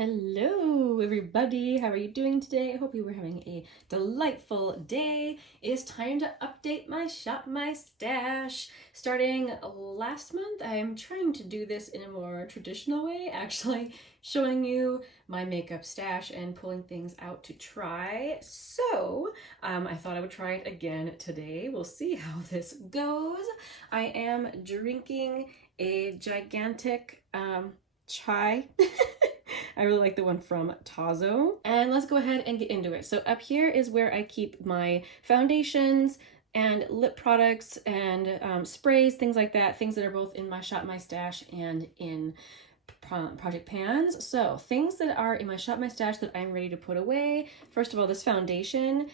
Hello everybody, how are you doing today? I hope you were having a delightful day. It is time to update my shop, my stash. Starting last month, I'm trying to do this in a more traditional way, actually showing you my makeup stash and pulling things out to try. So I thought I would try it again today. We'll see how this goes. I am drinking a gigantic chai. I really like the one from Tazo. And let's go ahead and get into it. So up here is where I keep my foundations and lip products and sprays, things like that, things that are both in my shop, my stash, and in project pans. So things that are in my shop, my stash that I'm ready to put away. First of all, this foundation,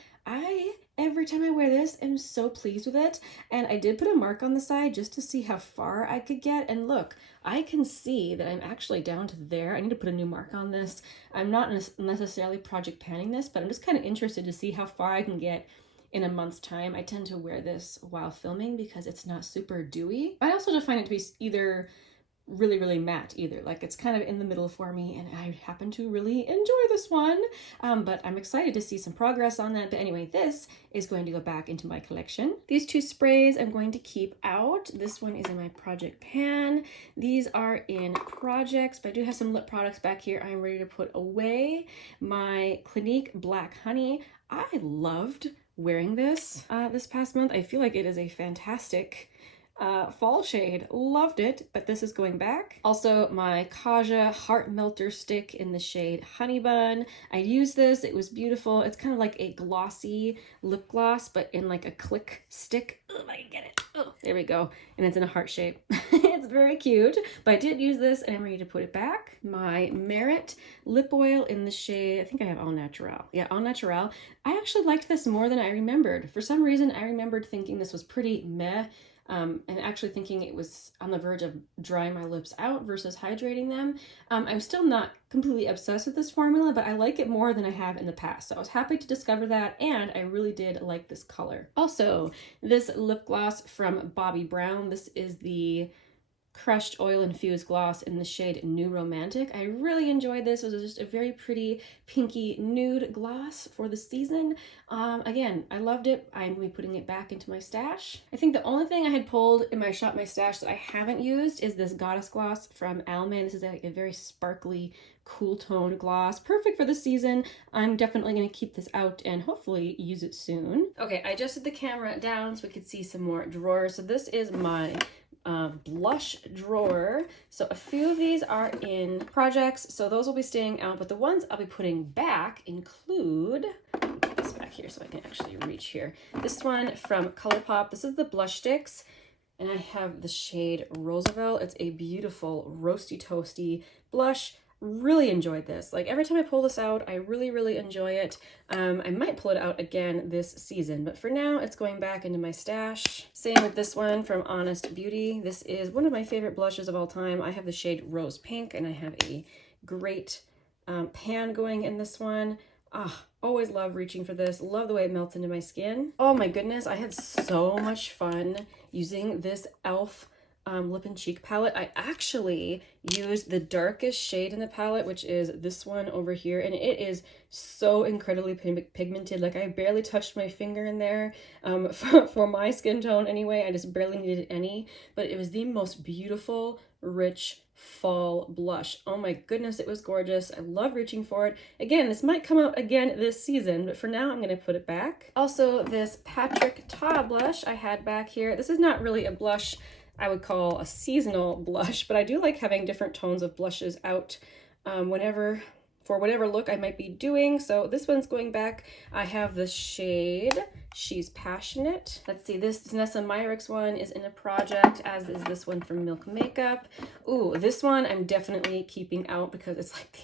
every time I wear this, I'm so pleased with it. And I did put a mark on the side just to see how far I could get. And look, I can see that I'm actually down to there. I need to put a new mark on this. I'm not necessarily project panning this, but I'm just kind of interested to see how far I can get in a month's time. I tend to wear this while filming because it's not super dewy. I also just find it to be either really matte either, like it's kind of in the middle for me, and I happen to really enjoy this one, but I'm excited to see some progress on that. But anyway, this is going to go back into my collection. These two sprays I'm going to keep out. This one is in my project pan. These are in projects, but I do have some lip products back here I'm ready to put away. My Clinique Black Honey, I loved wearing this this past month. I feel like it is a fantastic fall shade. Loved it, but this is going back. Also, my Kaja Heart Melter Stick in the shade Honey Bun. I used this. It was beautiful. It's kind of like a glossy lip gloss, but in like a click stick. Oh, I can get it. Oh, there we go. And it's in a heart shape. It's very cute, but I did use this and I'm ready to put it back. My Merit lip oil in the shade, I think I have Au Naturel. Yeah, Au Naturel. I actually liked this more than I remembered. For some reason, I remembered thinking this was pretty meh, and actually thinking it was on the verge of drying my lips out versus hydrating them. I'm still not completely obsessed with this formula, but I like it more than I have in the past. So I was happy to discover that, and I really did like this color. Also, this lip gloss from Bobbi Brown. This is the Crushed Oil Infused Gloss in the shade New Romantic. I really enjoyed this. It was just a very pretty pinky nude gloss for the season. Again, I loved it. I'm going to be putting it back into my stash. I think the only thing I had pulled in my shop, my stash that I haven't used is this Goddess Gloss from Almond. This is like a very sparkly, cool toned gloss. Perfect for the season. I'm definitely going to keep this out and hopefully use it soon. Okay, I adjusted the camera down so we could see some more drawers. So this is my blush drawer. So a few of these are in projects, so those will be staying out, but the ones I'll be putting back include, put this back here so I can actually reach here. This one from ColourPop. This is the blush sticks, and I have the shade Roosevelt. It's a beautiful roasty toasty blush. Really enjoyed this. Like every time I pull this out, I really enjoy it. I might pull it out again this season, but for now it's going back into my stash. Same with this one from Honest Beauty. This is one of my favorite blushes of all time. I have the shade Rose Pink, and I have a great pan going in this one. Always love reaching for this. Love the way it melts into my skin. Oh my goodness, I had so much fun using this e.l.f. Lip and cheek palette. I actually used the darkest shade in the palette, which is this one over here, and it is so incredibly pigmented. Like I barely touched my finger in there for my skin tone anyway. I just barely needed any, but it was the most beautiful, rich fall blush. Oh my goodness, it was gorgeous. I love reaching for it. Again, this might come out again this season, but for now I'm going to put it back. Also, this Patrick Ta blush I had back here. This is not really a blush I would call a seasonal blush, but I do like having different tones of blushes out for whatever look I might be doing. So this one's going back. I have the shade She's Passionate. Let's see, this Nessa Myricks one is in a project, as is this one from Milk Makeup. Ooh, this one I'm definitely keeping out because it's like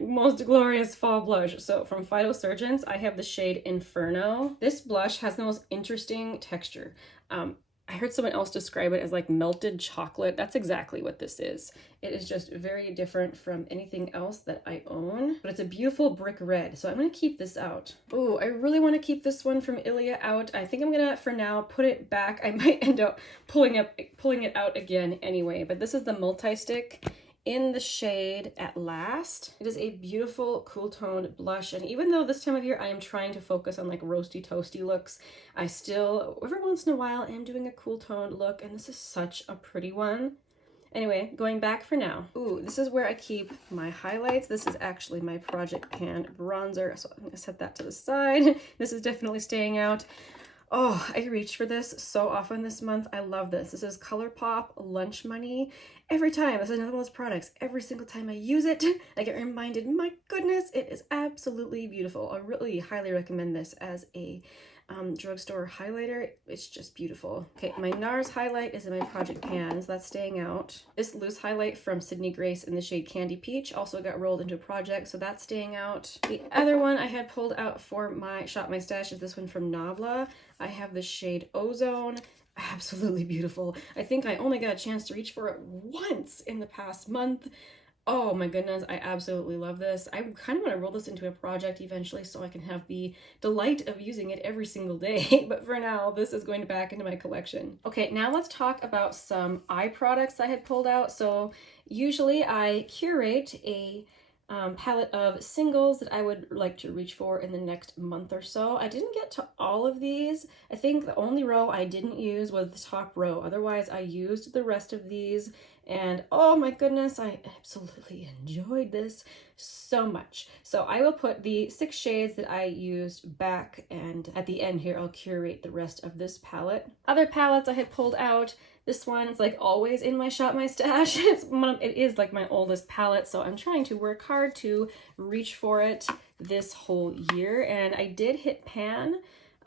the most glorious fall blush. So from Phytosurgence, I have the shade Inferno. This blush has the most interesting texture. I heard someone else describe it as like melted chocolate. That's exactly what this is. It is just very different from anything else that I own, but it's a beautiful brick red. So I'm gonna keep this out. Oh, I really want to keep this one from Ilia out. I think I'm gonna, for now, put it back. I might end up pulling it out again anyway, but this is the multi-stick in the shade At Last. It is a beautiful cool toned blush, and even though this time of year I am trying to focus on like roasty toasty looks, I still every once in a while am doing a cool toned look, and this is such a pretty one. Anyway, going back for now. Ooh, this is where I keep my highlights. This is actually my Project Pan bronzer, so I'm gonna set that to the side. This is definitely staying out. Oh, I reached for this so often this month. I love this. This is ColourPop Lunch Money. Every time, this is another one of those products. Every single time I use it, I get reminded, my goodness, it is absolutely beautiful. I really highly recommend this as a drugstore highlighter. It's just beautiful. Okay, my NARS highlight is in my Project Pan, so that's staying out. This loose highlight from Sydney Grace in the shade Candy Peach also got rolled into a project, so that's staying out. The other one I had pulled out for my Shop My Stash is this one from Nabla. I have the shade Ozone. Absolutely beautiful. I think I only got a chance to reach for it once in the past month. Oh my goodness, I absolutely love this. I kind of want to roll this into a project eventually so I can have the delight of using it every single day. But for now, this is going back into my collection. Okay, now let's talk about some eye products I had pulled out. So usually I curate a palette of singles that I would like to reach for in the next month or so. I didn't get to all of these. I think the only row I didn't use was the top row. Otherwise, I used the rest of these. And oh my goodness, I absolutely enjoyed this so much. So I will put the 6 shades that I used back, and at the end here, I'll curate the rest of this palette. Other palettes I had pulled out. This one is like always in my Shop My Stash. It is like my oldest palette, so I'm trying to work hard to reach for it this whole year. And I did hit pan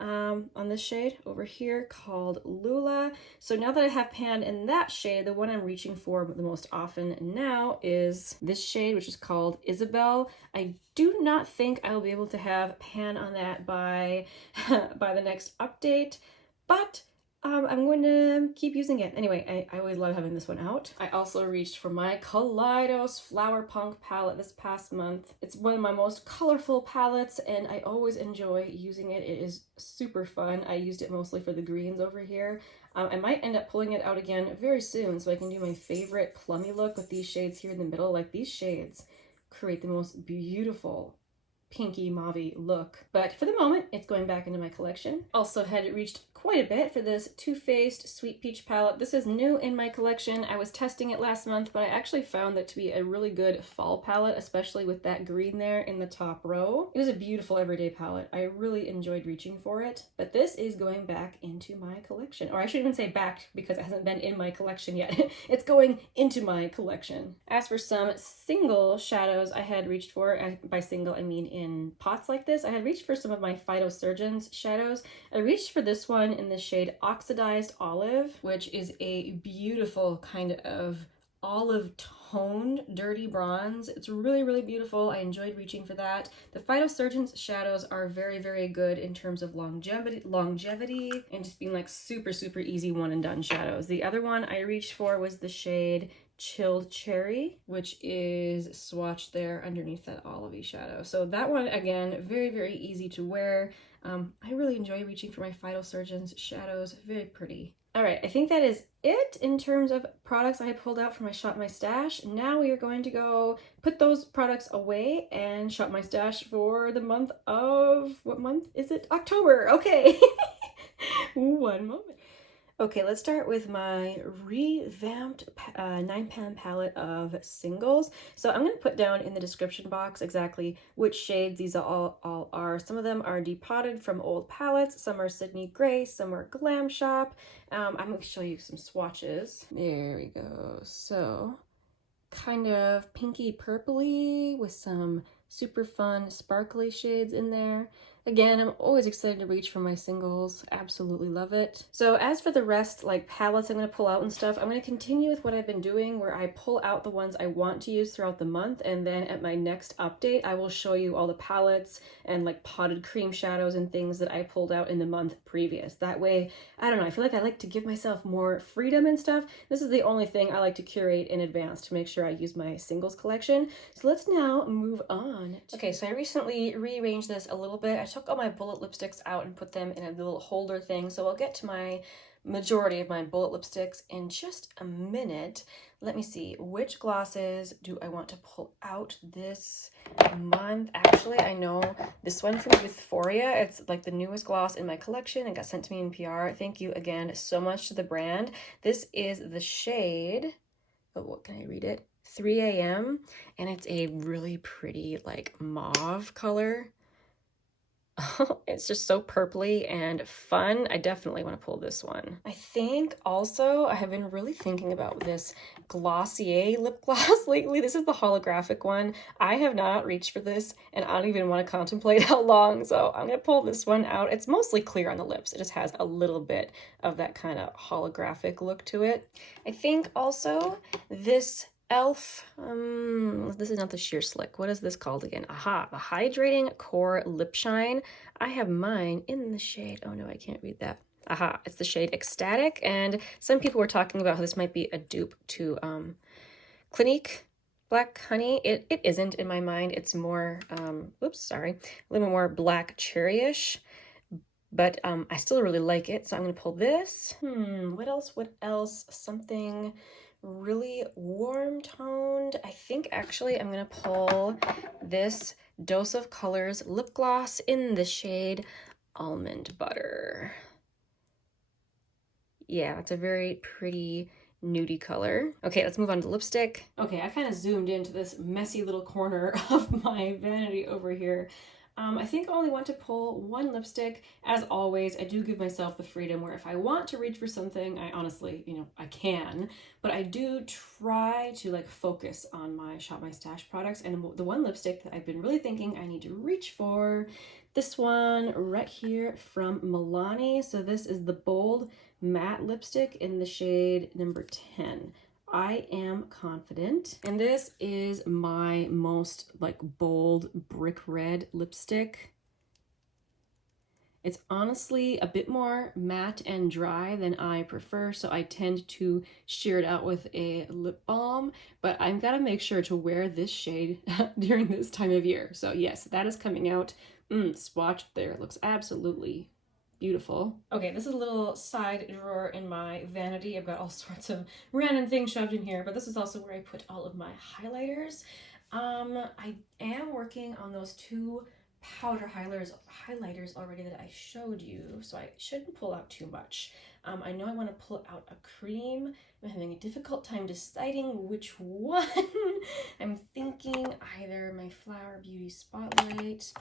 on this shade over here called Lula. So now that I have pan in that shade, the one I'm reaching for the most often now is this shade, which is called Isabel. I do not think I will be able to have pan on that by the next update, but I'm going to keep using it. Anyway, I always love having this one out. I also reached for my Kaleidos Flower Punk palette this past month. It's one of my most colorful palettes, and I always enjoy using it. It is super fun. I used it mostly for the greens over here. I might end up pulling it out again very soon so I can do my favorite plummy look with these shades here in the middle. Like, these shades create the most beautiful pinky mauve look. But for the moment, it's going back into my collection. Also had reached quite a bit for this Too Faced Sweet Peach palette. This is new in my collection. I was testing it last month, but I actually found that to be a really good fall palette, especially with that green there in the top row. It was a beautiful everyday palette. I really enjoyed reaching for it, but this is going back into my collection. Or I should even say back because it hasn't been in my collection yet. It's going into my collection. As for some single shadows I had reached for, by single I mean in pots like this, I had reached for some of my Phytosurgence shadows. I reached for this one in the shade Oxidized Olive, which is a beautiful kind of olive toned dirty bronze. It's really, really beautiful. I enjoyed reaching for that. The Phytosurgence shadows are very, very good in terms of longevity and just being like super, super easy one and done shadows. The other one I reached for was the shade Chilled Cherry, which is swatched there underneath that olivey shadow. So that one, again, very, very easy to wear. I really enjoy reaching for my Phytosurgence shadows. Very pretty. All right, I think that is it in terms of products I had pulled out from my Shop My Stash. Now we are going to go put those products away and shop my stash for the month of, what month is it? October. Okay. One moment. Okay, let's start with my revamped 9-pan palette of singles. So I'm going to put down in the description box exactly which shades these all are. Some of them are depotted from old palettes, some are Sydney Grace, some are Glam Shop. I'm going to show you some swatches. There we go. So kind of pinky purpley with some super fun sparkly shades in there. Again, I'm always excited to reach for my singles. Absolutely love it. So as for the rest, like palettes I'm going to pull out and stuff, I'm going to continue with what I've been doing where I pull out the ones I want to use throughout the month, and then at my next update, I will show you all the palettes and like potted cream shadows and things that I pulled out in the month previous. That way, I don't know, I feel like I like to give myself more freedom and stuff. This is the only thing I like to curate in advance to make sure I use my singles collection. So let's now move on. Okay, so I recently rearranged this a little bit. I took all my bullet lipsticks out and put them in a little holder thing. So I'll get to my majority of my bullet lipsticks in just a minute. Let me see, which glosses do I want to pull out this month? Actually, I know this one from Youthforia. It's like the newest gloss in my collection. It got sent to me in PR. Thank you again so much to the brand. This is the shade, oh, what can I read it? 3 a.m. and it's a really pretty like mauve color. It's just so purpley and fun. I definitely want to pull this one. I think also I have been really thinking about this Glossier lip gloss lately. This is the holographic one. I have not reached for this and I don't even want to contemplate how long, so I'm going to pull this one out. It's mostly clear on the lips. It just has a little bit of that kind of holographic look to it. I think also this e.l.f. This is not the Sheer Slick. What is this called again? Aha, the Hydrating Core Lip Shine. I have mine in the shade, oh no, I can't read that. Aha, it's the shade Ecstatic, and some people were talking about how this might be a dupe to Clinique Black Honey. It isn't in my mind. It's more, oops, sorry, a little more black cherryish, but I still really like it, so I'm gonna pull this. What else? Something really warm toned. I think actually I'm gonna pull this Dose of Colors lip gloss in the shade Almond Butter. Yeah, it's a very pretty nudie color. Okay, let's move on to lipstick. Okay, I kind of zoomed into this messy little corner of my vanity over here. I think I only want to pull one lipstick. As always, I do give myself the freedom where if I want to reach for something, I honestly, I can, but I do try to like focus on my Shop My Stash products. And the one lipstick that I've been really thinking I need to reach for, this one right here from Milani. So this is the Bold Matte Lipstick in the shade number 10. I am confident. And this is my most like bold brick red lipstick. It's honestly a bit more matte and dry than I prefer, so I tend to sheer it out with a lip balm, but I've got to make sure to wear this shade during this time of year. So yes, that is coming out. Swatched there. It looks absolutely beautiful. Okay, this is a little side drawer in my vanity. I've got all sorts of random things shoved in here, but this is also where I put all of my highlighters. I am working on those two powder highlighters already that I showed you, so I shouldn't pull out too much. I know I want to pull out a cream. I'm having a difficult time deciding which one. I'm thinking either my Flower Beauty Spotlight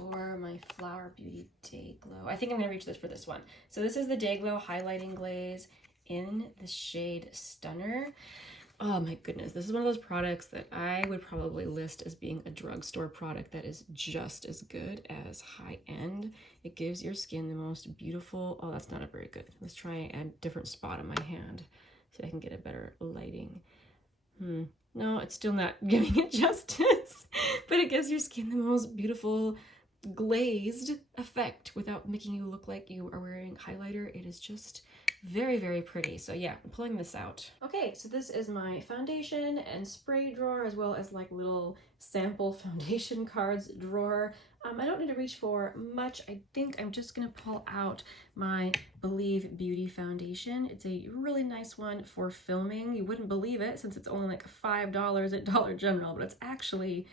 or my Flower Beauty Day Glow. I think I'm gonna reach for this one. So this is the Day Glow Highlighting Glaze in the shade Stunner. Oh my goodness, this is one of those products that I would probably list as being a drugstore product that is just as good as high-end. It gives your skin the most beautiful, oh that's not a very good, let's try a different spot on my hand so I can get a better lighting. No, it's still not giving it justice, but it gives your skin the most beautiful glazed effect without making you look like you are wearing highlighter. It is just very, very pretty. So yeah, I'm pulling this out. Okay, so this is my foundation and spray drawer, as well as like little sample foundation cards drawer. I don't need to reach for much. I think I'm just gonna pull out my Believe Beauty foundation. It's a really nice one for filming. You wouldn't believe it since it's only like $5 at Dollar General, but it's actually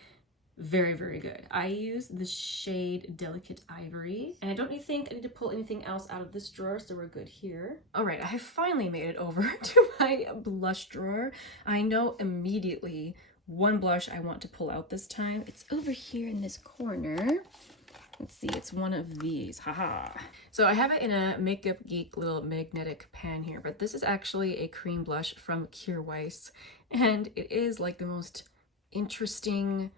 very, very good. I use the shade Delicate Ivory, and I don't think I need to pull anything else out of this drawer, so we're good here. All right, I have finally made it over to my blush drawer. I know immediately one blush I want to pull out this time. It's over here in this corner. Let's see, it's one of these, haha. So I have it in a Makeup Geek little magnetic pan here, but this is actually a cream blush from Kjaer Weis, and it is like the most interesting,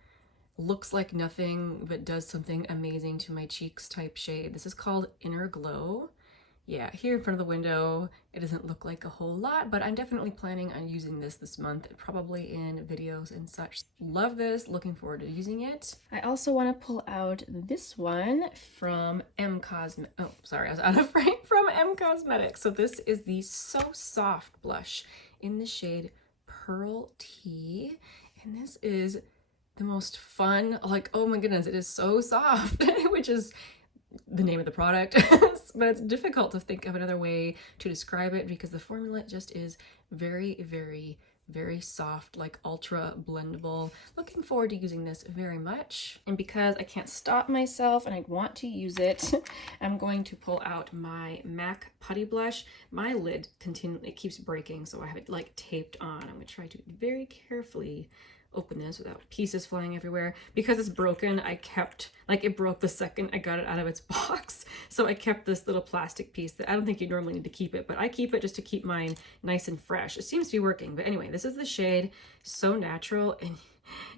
looks like nothing but does something amazing to my cheeks type shade. This is called Inner Glow. Yeah, here in front of the window, it doesn't look like a whole lot, but I'm definitely planning on using this month, probably in videos and such. Love this, looking forward to using it. I also want to pull out this one from oh, sorry, I was out of frame, from M Cosmetics. So this is the So Soft blush in the shade Pearl Tea, and this is the most fun, like, oh my goodness, it is so soft, which is the name of the product. but it's difficult to think of another way to describe it because the formula just is very, very, very soft, like ultra blendable. Looking forward to using this very much. And because I can't stop myself and I want to use it, I'm going to pull out my MAC Putty Blush. My lid continually keeps breaking, so I have it like taped on. I'm gonna try to very carefully open this without pieces flying everywhere. Because it's broken, I kept, like it broke the second I got it out of its box. So I kept this little plastic piece that I don't think you normally need to keep it, but I keep it just to keep mine nice and fresh. It seems to be working. But anyway, this is the shade So Natural.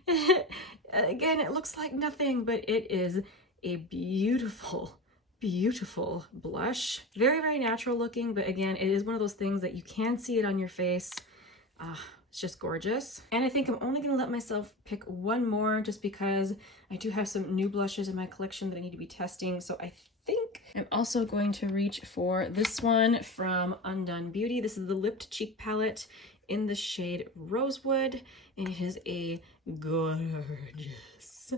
And again, it looks like nothing, but it is a beautiful, beautiful blush. Very, very natural looking, but again, it is one of those things that you can see it on your face. It's just gorgeous. And I think I'm only gonna let myself pick one more just because I do have some new blushes in my collection that I need to be testing. So I think I'm also going to reach for this one from Undone Beauty. This is the Lipped Cheek Palette in the shade Rosewood, and it is a gorgeous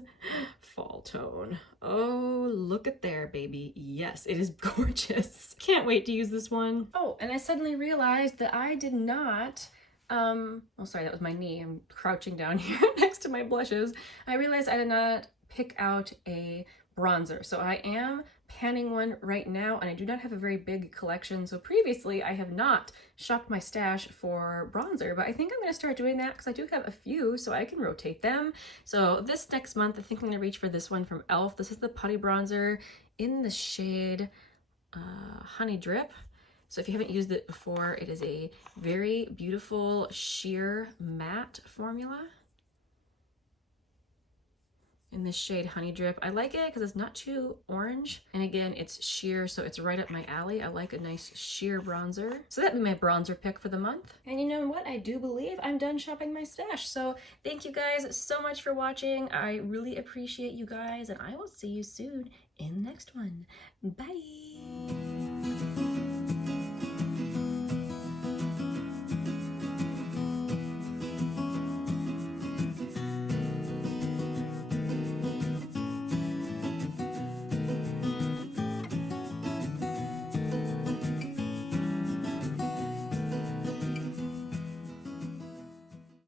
fall tone. Oh, look at there, baby. Yes, it is gorgeous. Can't wait to use this one. Oh, and I suddenly realized that I did not oh, sorry, that was my knee. I'm crouching down here next to my blushes. I realized I did not pick out a bronzer. So I am panning one right now, and I do not have a very big collection. So previously I have not shopped my stash for bronzer, but I think I'm gonna start doing that because I do have a few, so I can rotate them. So this next month, I think I'm gonna reach for this one from e.l.f. This is the Putty Bronzer in the shade Honey Drip. So if you haven't used it before, it is a very beautiful sheer matte formula in this shade Honey Drip. I like it because it's not too orange. And again, it's sheer, so it's right up my alley. I like a nice sheer bronzer. So that'd be my bronzer pick for the month. And you know what? I do believe I'm done shopping my stash. So thank you guys so much for watching. I really appreciate you guys, and I will see you soon in the next one. Bye.